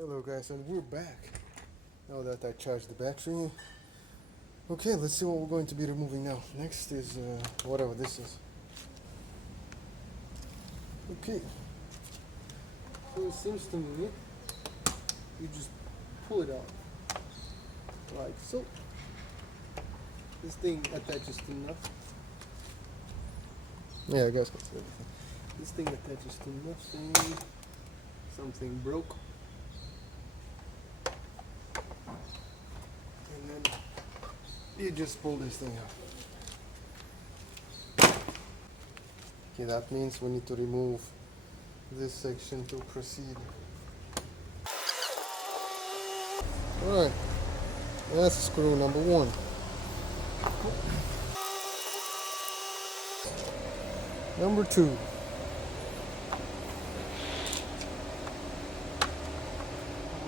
Hello guys, and we're back now that I charged the battery. Okay, let's see what we're going to be removing now. Next is whatever this is. Okay, so it seems to me you just pull it out like so. This thing attaches to nothing. Yeah, I guess that's everything. This thing attaches to nothing. Something broke. And then you just pull this thing out. Okay, that means we need to remove this section to proceed. Alright, that's screw number one. Number two.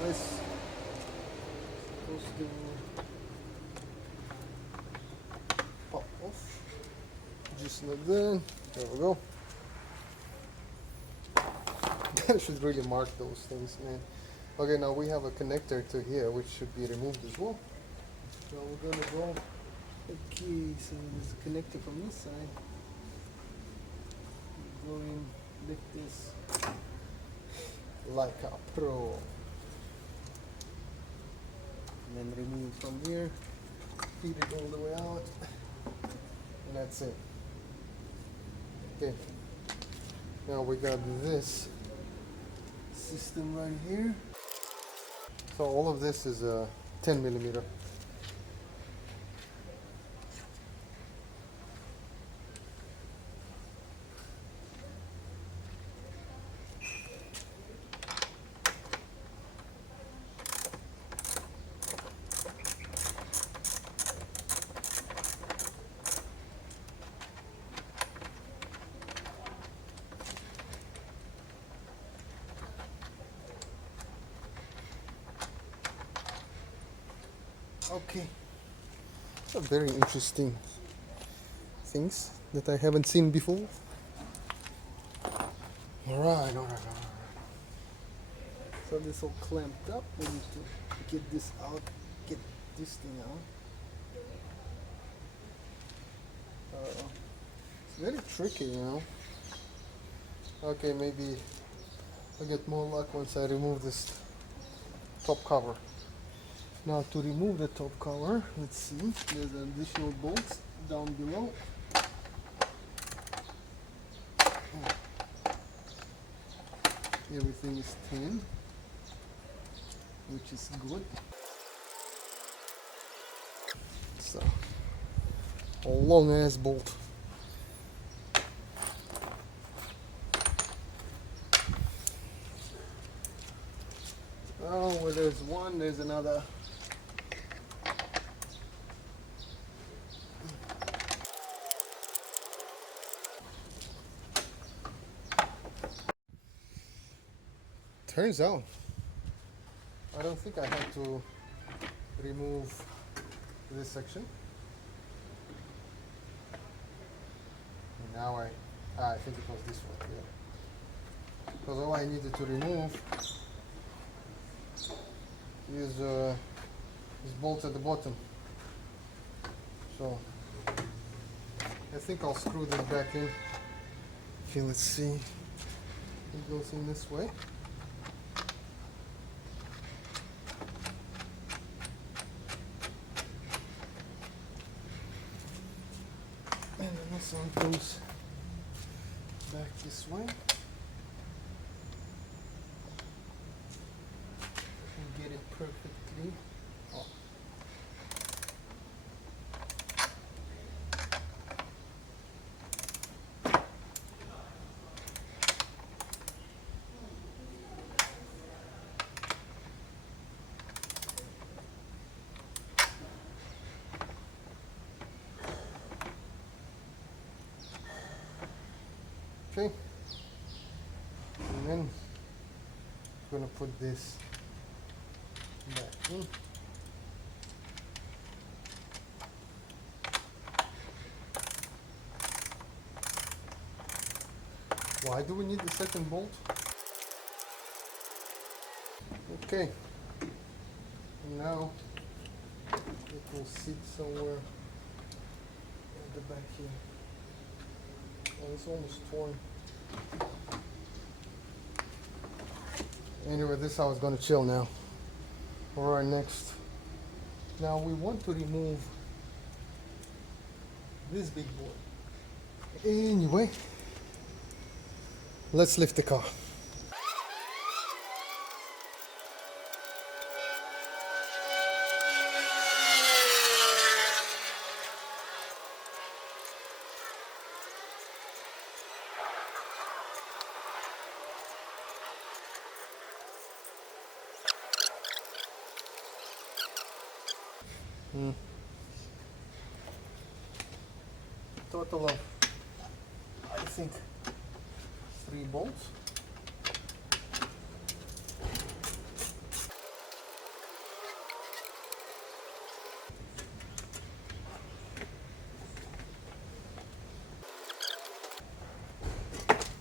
This supposed to pop off, just like that. There we go. I should really mark those things, man. Okay, now we have a connector to here, which should be removed as well. So we're gonna go. Okay, so there's a connector from this side. Go in, lift this like a pro. And then remove from here, feed it all the way out, and that's it. Okay, now we got this system right here. So all of this is a 10 millimeter. Okay, so very interesting things that I haven't seen before. Alright. So this all clamped up. We need to get this out, get this thing out. It's very tricky, you know. Okay, maybe I'll get more luck once I remove this top cover. Now to remove the top cover, let's see, there's additional bolts down below. Everything is 10, which is good. So, a long ass bolt. Oh, where there's one, there's another. Turns out, I don't think I had to remove this section. Now I think it was this one, yeah. Because all I needed to remove is this bolt at the bottom. So I think I'll screw this back in. Okay, let's see. It goes in this way. And then this one goes back this way. And get it perfectly. Oh. Okay, and then I'm gonna put this back in. Why do we need the second bolt? Okay, now it will sit somewhere at the back here. Oh, it's almost torn. Anyway, this is how it's going to chill now. Alright, next. Now we want to remove this big boy. Anyway, let's lift the car. Total of, I think, 3 bolts.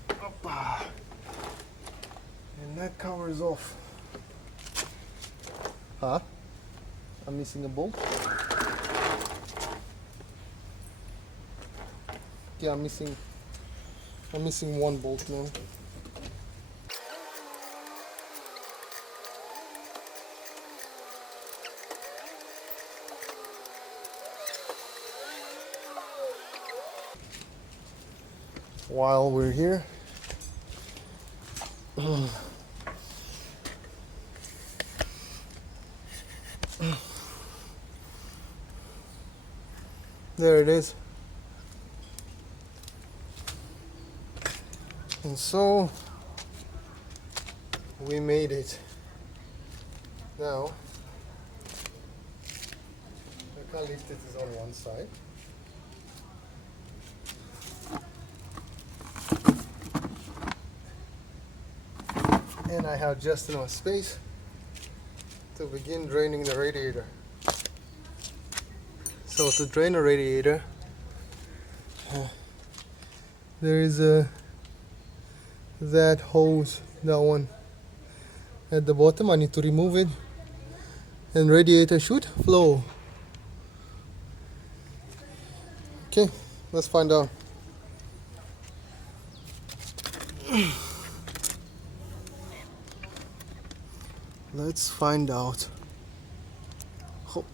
Opa. And that cover is off. Huh? I'm missing a bolt. Yeah, I'm missing 1 bolt now. While we're here, there it is. And so we made it. Now the car lift is on one side. And I have just enough space to begin draining the radiator. So to drain a radiator, there is that hose, that one at the bottom. I need to remove it and radiator should flow. Okay, let's find out. Let's find out. Oh.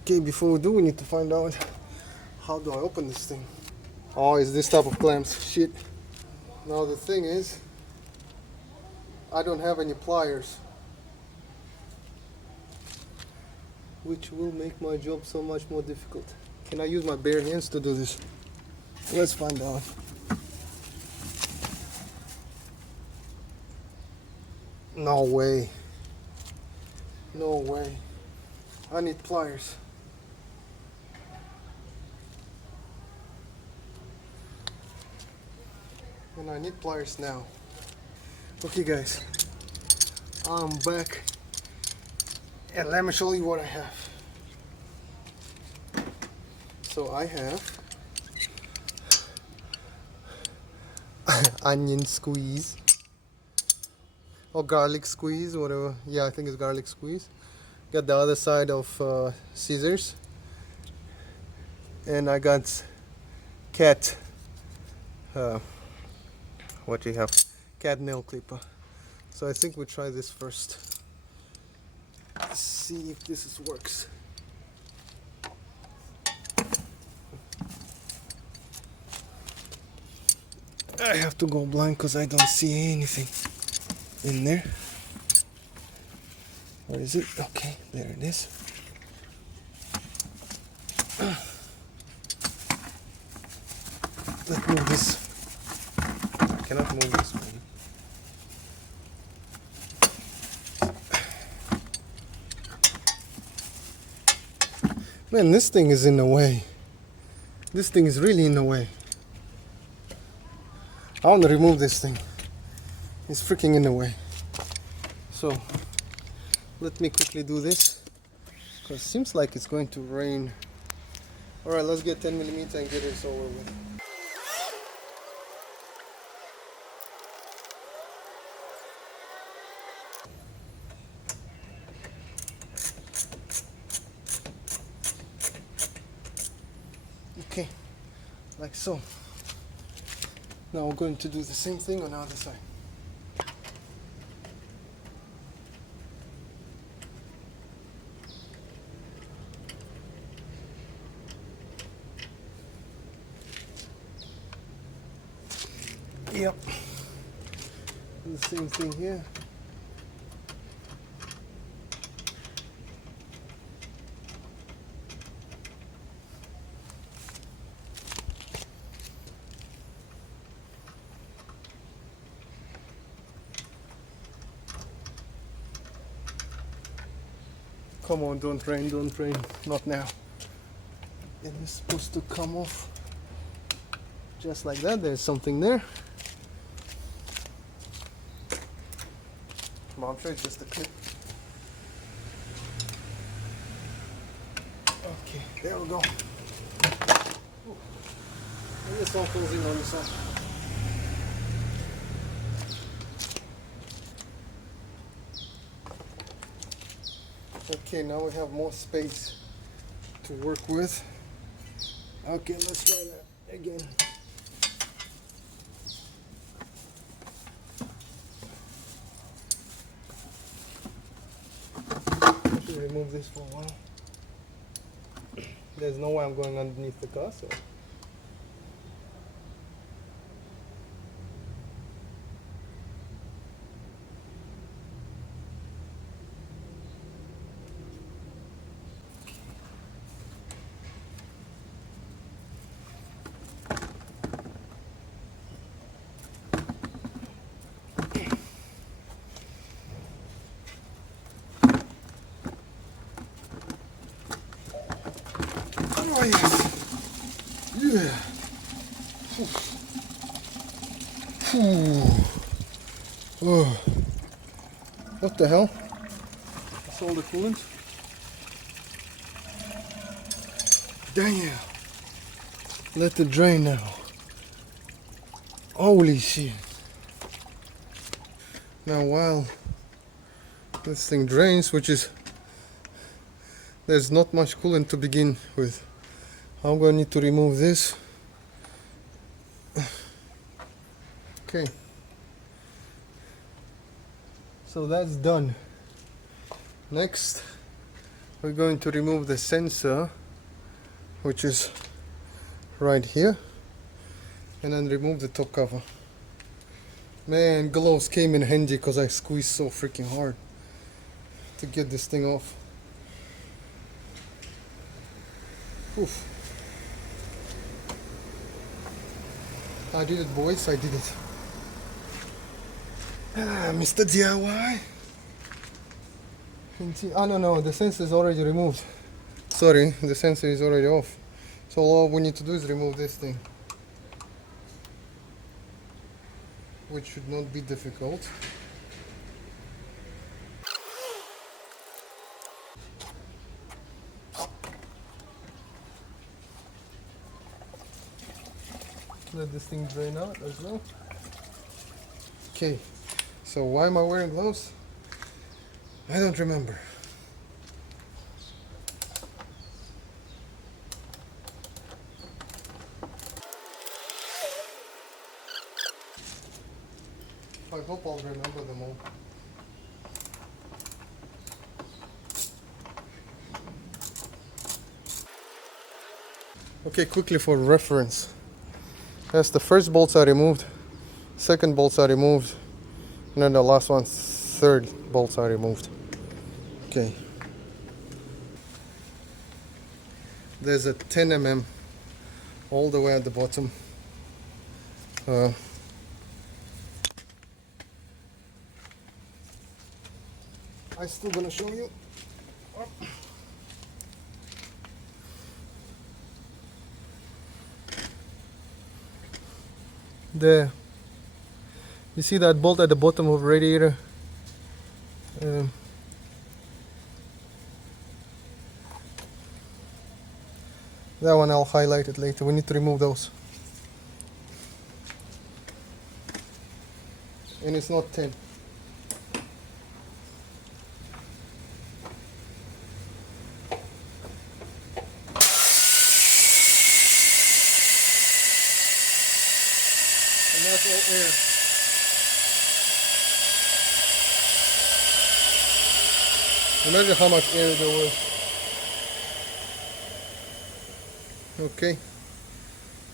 Okay, before we do, we need to find out how do I open this thing. Oh, it's this type of clamps. Shit. Now the thing is, I don't have any pliers, which will make my job so much more difficult. Can I use my bare hands to do this? Let's find out. No way. No way. I need pliers. And I need pliers now. Okay guys, I'm back and let me show you what I have. So I have onion squeeze or garlic squeeze, whatever. Yeah, I think it's garlic squeeze. Got the other side of scissors, and I got cat what do you have? Cat nail clipper. So I think we try this first. Let's see if this works. I have to go blind because I don't see anything in there. Where is it? Okay, there it is. Let's move this. I cannot move this one. Man, this thing is in the way. This thing is really in the way. I want to remove this thing. It's freaking in the way. So let me quickly do this, because it seems like it's going to rain. Alright, let's get 10mm and get this over with. like so. Now we're going to do the same thing on the other side. Yep. Do the same thing here. Come on, don't rain, not now. And it's supposed to come off just like that. There's something there. I'm sure it's just a clip. Okay, there we go. Ooh. And this one pulls in on this one. Okay, now we have more space to work with. Okay, let's try that again. I should remove this for a while. There's no way I'm going underneath the car, so. Oh yes. Yeah. Oh. What the hell? That's all the coolant. Damn. Let it drain now. Holy shit. Now while this thing drains, which is, there's not much coolant to begin with. I'm going to need to remove this. Okay. So that's done. Next, we're going to remove the sensor, which is right here, and then remove the top cover. Man, gloves came in handy because I squeezed so freaking hard to get this thing off. Oof. I did it, boys, I did it. Mr. DIY. Oh no, the sensor is already removed. Sorry, the sensor is already off. So all we need to do is remove this thing, which should not be difficult. Let this thing drain out as well. Okay, so why am I wearing gloves? I don't remember. I hope I'll remember them all. Okay, quickly for reference. Yes, the first bolts are removed, second bolts are removed, and then the last one, third bolts are removed. Okay. There's a 10 mm all the way at the bottom. I'm still gonna show you. There. You see that bolt at the bottom of the radiator? That one I'll highlight it later. We need to remove those. And it's not 10. That's all air. Imagine how much air there was. Okay.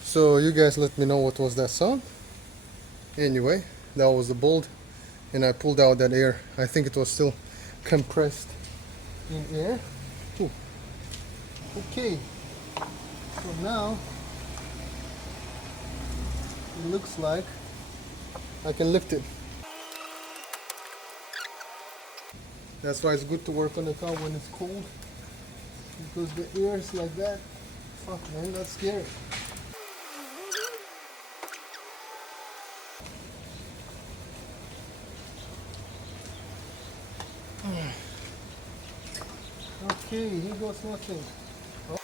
So you guys let me know what was that sound. Anyway, that was the bolt, and I pulled out that air. I think it was still compressed in air. Ooh. Okay. So now it looks like I can lift it. That's why it's good to work on the car when it's cold, because the air is like that. Fuck man, that's scary. Okay, here goes nothing. Oh.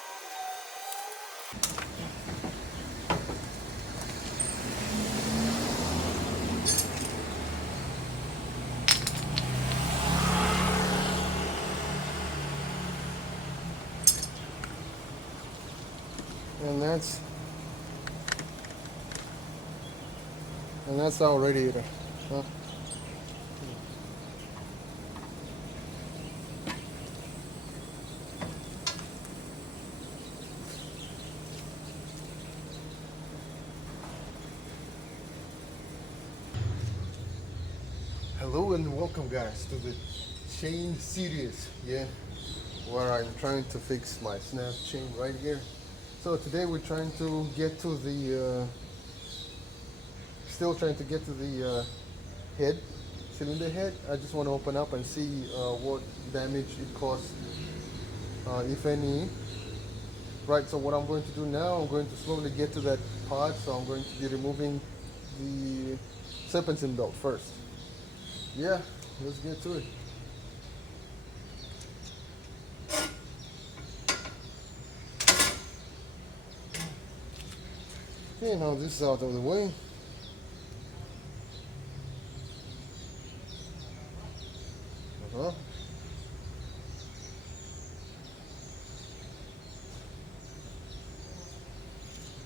And that's our radiator. Huh? Hello and welcome guys to the chain series, yeah, where I'm trying to fix my snap chain right here. So today we're trying to get to the still trying to get to the head, cylinder head. I just want to open up and see what damage it caused, if any. Right, so what I'm going to do now, I'm going to slowly get to that part. So I'm going to be removing the serpentine belt first. Yeah, let's get to it. Okay, now this is out of the way.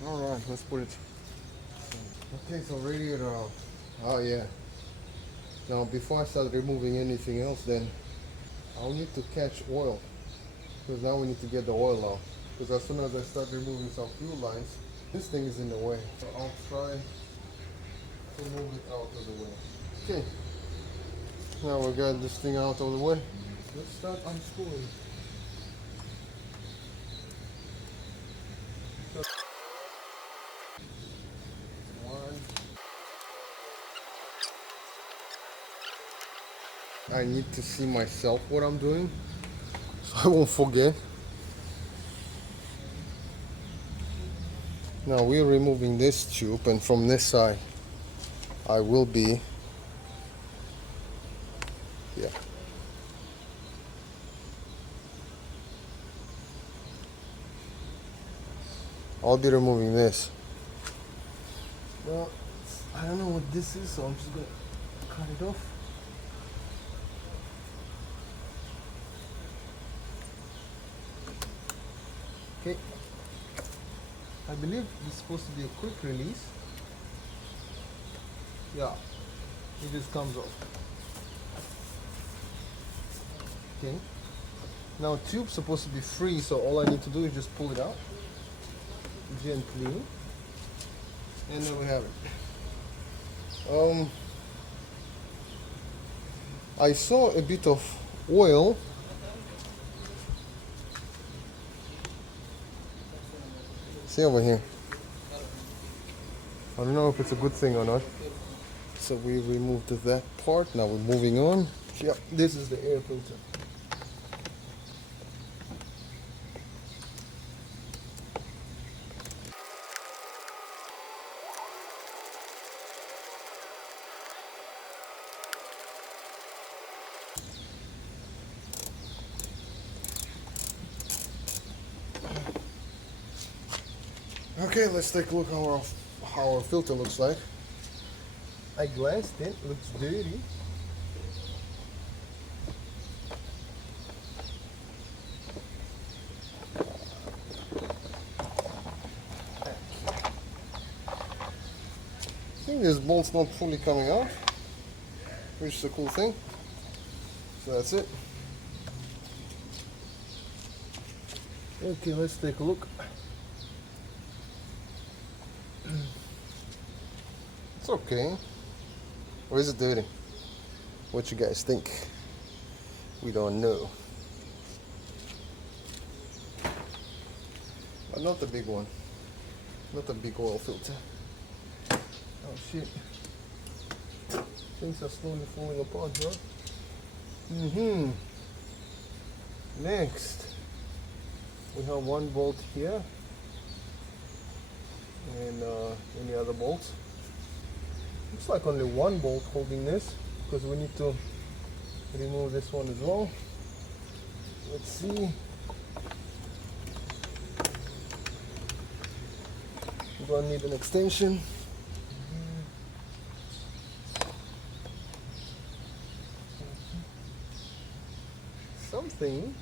Alright, let's put it. Okay, so radiator out. Oh yeah. Now before I start removing anything else, then I'll need to catch oil, because now we need to get the oil out, because as soon as I start removing some fuel lines, this thing is in the way. So I'll try to move it out of the way. Okay, now we got this thing out of the way. Let's start unscrewing. I need to see myself what I'm doing, so I won't forget. Now we're removing this tube, and from this side I will be, yeah. I'll be removing this. Well, I don't know what this is, so I'm just gonna cut it off. Okay, I believe it's supposed to be a quick release. Yeah, it just comes off. Okay, now tube's supposed to be free, so all I need to do is just pull it out gently, and then we have it. I saw a bit of oil. See over here. I don't know if it's a good thing or not. So we removed that part. Now we're moving on. Yep, this is the air filter. Okay, let's take a look how our filter looks like. I glanced it, looks dirty. See, think this bolt's not fully coming out, which is a cool thing. So that's it. Okay, let's take a look. It's okay. Or is it dirty? What you guys think? We don't know. But not the big one. Not a big oil filter. Oh shit. Things are slowly falling apart, huh? Next, we have one bolt here. And any other bolts. Looks like only one bolt holding this, because we need to remove this one as well. Let's see. We're gonna need an extension. Something.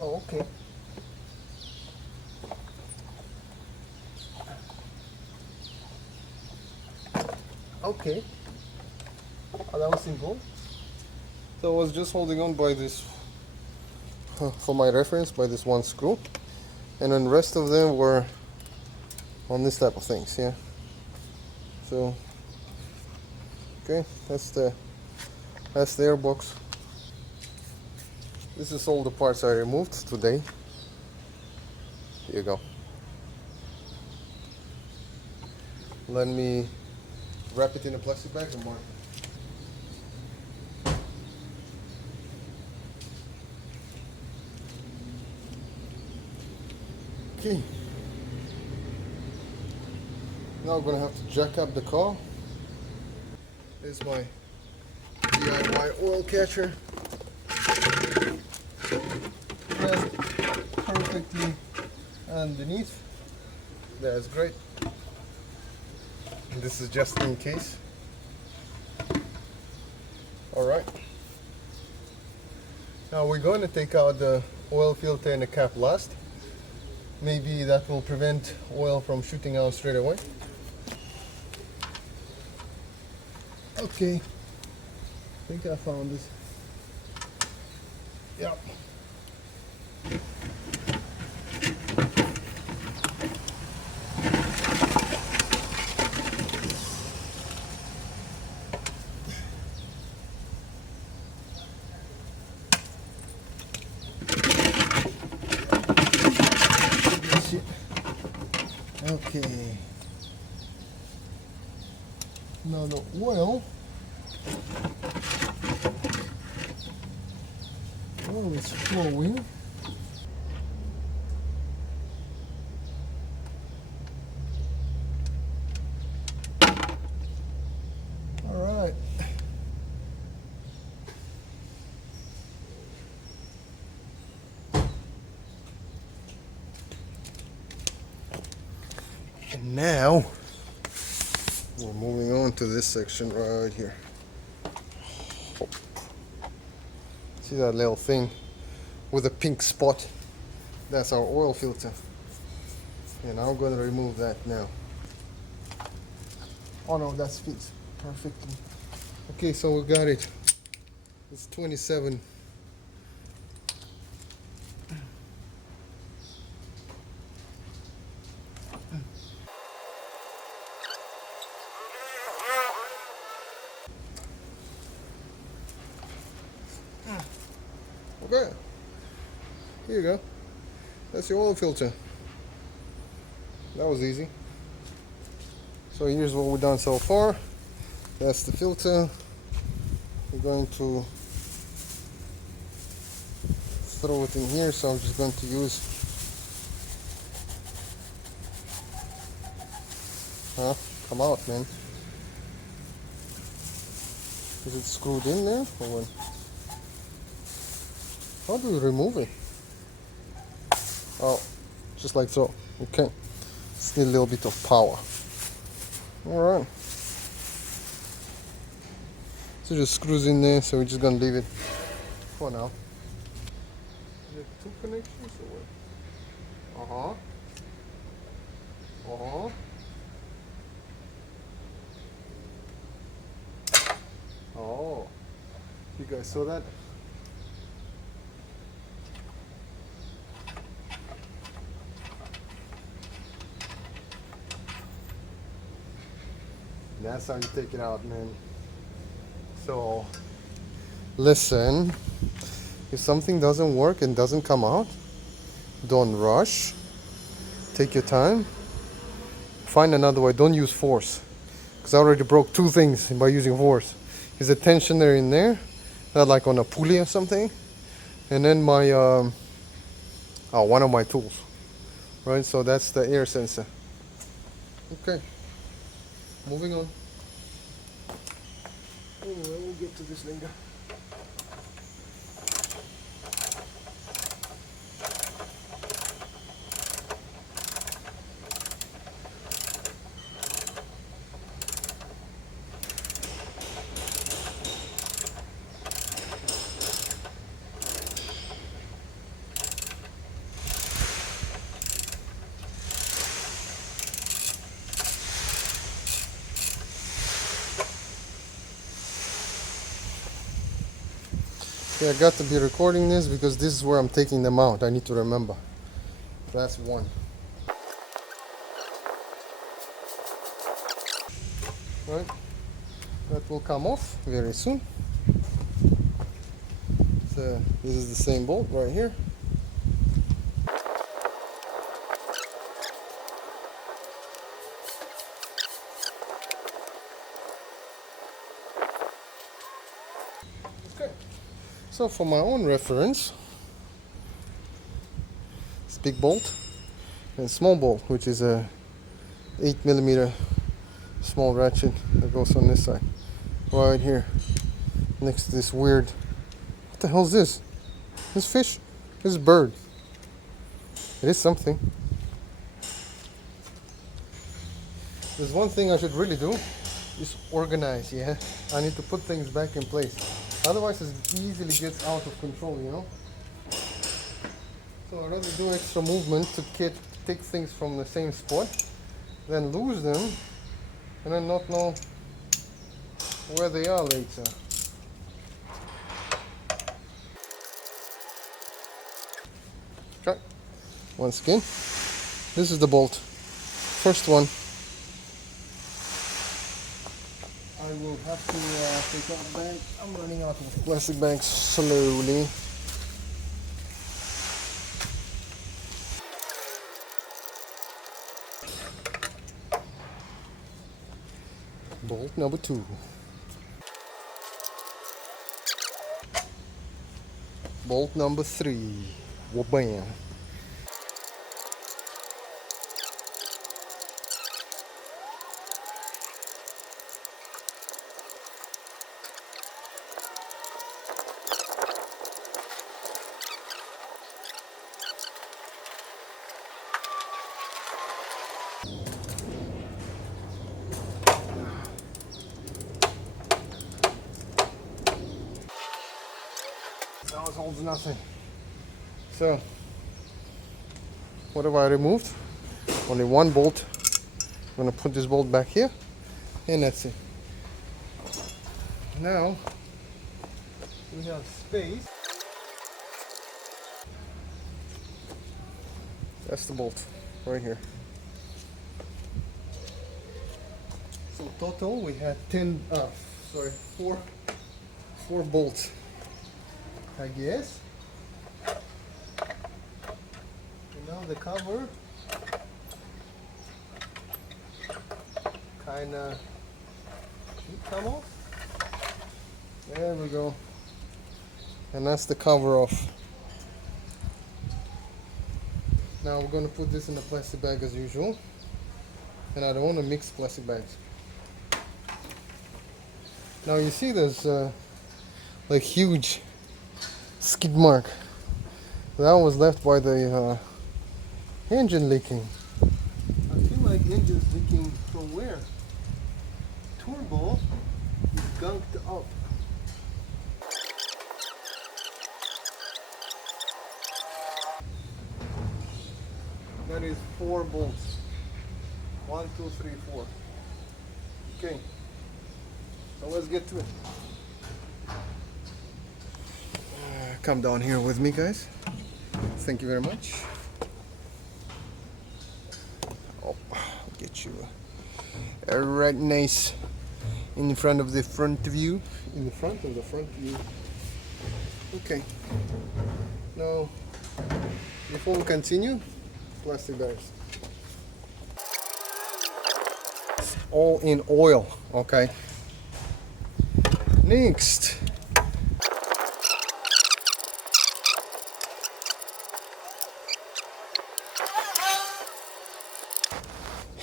Oh, okay. Okay. Oh, that was simple. So I was just holding on by this, for my reference, by this one screw, and then the rest of them were on this type of things, yeah. So, okay, that's the airbox. This is all the parts I removed today. Here you go. Let me wrap it in a plastic bag and mark it. Okay. Now I'm gonna have to jack up the car. This is my DIY oil catcher. Pressed perfectly underneath. That's great. And this is just in case. Alright. Now we're going to take out the oil filter and the cap last. Maybe that will prevent oil from shooting out straight away. Okay. I think I found this. Yep. Okay. Now the oil. Oil is flowing. All right. And now we're moving on to this section right here. See that little thing with a pink spot? That's our oil filter. And I'm going to remove that now. Oh no, that fits perfectly. Okay, so we got it. It's 27. Okay, here you go. That's your oil filter. That was easy. So here's what we've done so far. That's the filter. We're going to throw it in here, so I'm just going to use come out, man. Is it screwed in there or what? How do you remove it? Oh, just like so. Okay. Still a little bit of power. Alright. So just screws in there, so we're just gonna leave it for now. Is it two connections or what? Uh-huh. Oh, you guys saw that? That's how you take it out, man. So, listen, if something doesn't work and doesn't come out, don't rush. Take your time. Find another way. Don't use force. Because I already broke two things by using force. Is a tensioner in there, like on a pulley or something. And then my, one of my tools. Right, so that's the air sensor. Okay, moving on. Anyway, we'll get to this later. Yeah, I got to be recording this because this is where I'm taking them out. I need to remember. That's one. Right, that will come off very soon. So this is the same bolt right here. Okay. So for my own reference, it's big bolt and small bolt, which is a 8mm small ratchet that goes on this side, right here, next to this weird. What the hell is this? This fish? This bird? It is something. There's one thing I should really do, is organize. Yeah, I need to put things back in place. Otherwise, it easily gets out of control. You know. So I'd rather do extra movement to take things from the same spot, then lose them, and then not know where they are later. Okay. Once again, this is the bolt. First one. I will have to take out the bag. I'm running out of plastic bags slowly. Bolt number 2. Bolt number 3. Wabam. That was holds nothing. So, what have I removed? Only one bolt. I'm gonna put this bolt back here, and that's it. Now we have space. That's the bolt right here. So total we had 4 bolts, I guess. And now the cover kinda should come off. There we go. And that's the cover off. Now we're going to put this in a plastic bag as usual. And I don't want to mix plastic bags. Now you see there's like huge skid mark. That was left by the engine leaking. I feel like engine's leaking from where? Turbo is gunked up. That is 4 bolts. 1, 2, 3, 4. Okay, so let's get to it. Come down here with me, guys. Thank you very much. Oh, I'll get you right nice in front of the front view. In the front of the front view. Okay. Now, before we continue, plastic bags. It's all in oil. Okay. Next.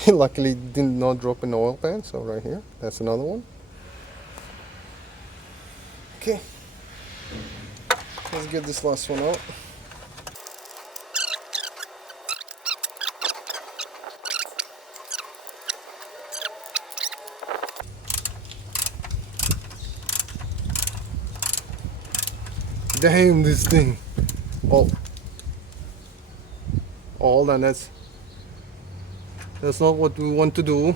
Luckily did not drop in the oil pan, so right here, that's another one. Okay, let's get this last one out. Damn, this thing. Oh, hold on, that's not what we want to do.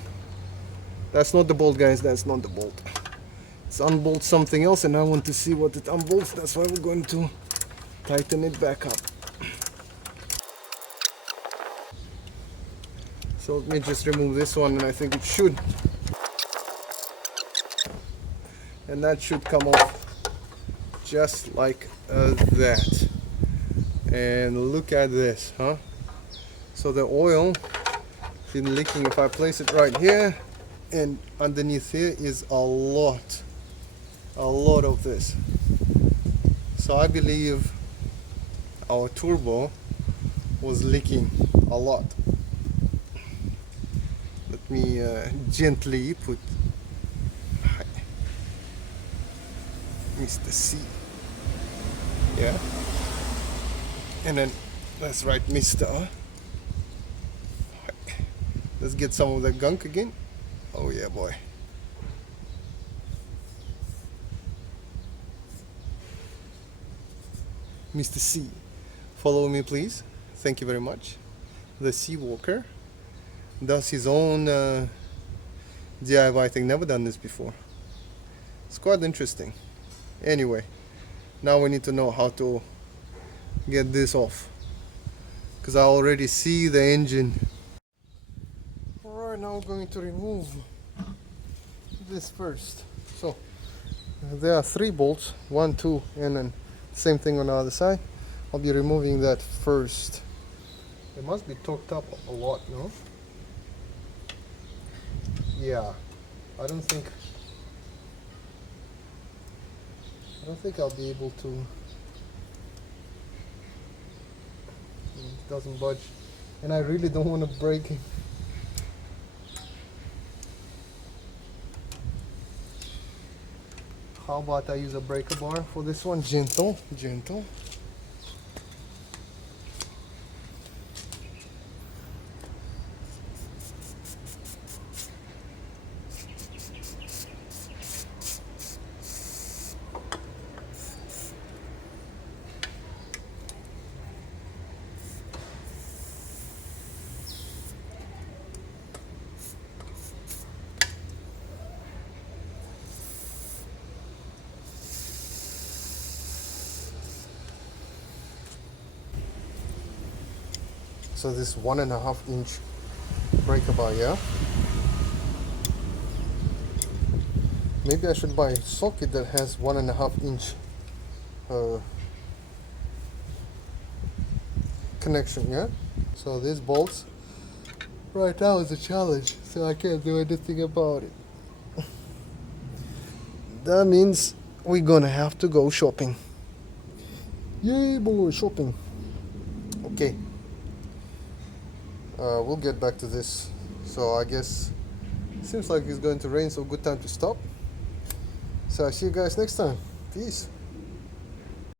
That's not the bolt, guys. That's not the bolt. It's unbolt something else, and I want to see what it unbolts. That's why we're going to tighten it back up. So let me just remove this one, and I think it should. And that should come off just like that. And look at this, huh? So the oil been leaking. If I place it right here, and underneath here is a lot of this. So I believe our turbo was leaking a lot. Let me gently put Mr. C. Yeah, and then let's write Mr. Let's get some of that gunk again. Oh yeah, boy. Mr. C, follow me please. Thank you very much. The Sea Walker does his own DIY thing. Never done this before. It's quite interesting. Anyway, now we need to know how to get this off, because I already see the engine. Alright, now we're going to remove this first. So there are 3 bolts, 1, 2, and then same thing on the other side. I'll be removing that first. It must be torqued up a lot, no? Yeah, I don't think I'll be able to. It doesn't budge, and I really don't want to break it. How about I use a breaker bar for this one? Gentle. So this 1.5 inch breaker bar, yeah? Maybe I should buy a socket that has 1.5 inch connection, yeah? So these bolts right now is a challenge, so I can't do anything about it. That means we're gonna have to go shopping. Yay, boy, shopping. Okay. We'll get back to this. So I guess it seems like it's going to rain, so good time to stop. So I'll see you guys next time. Peace.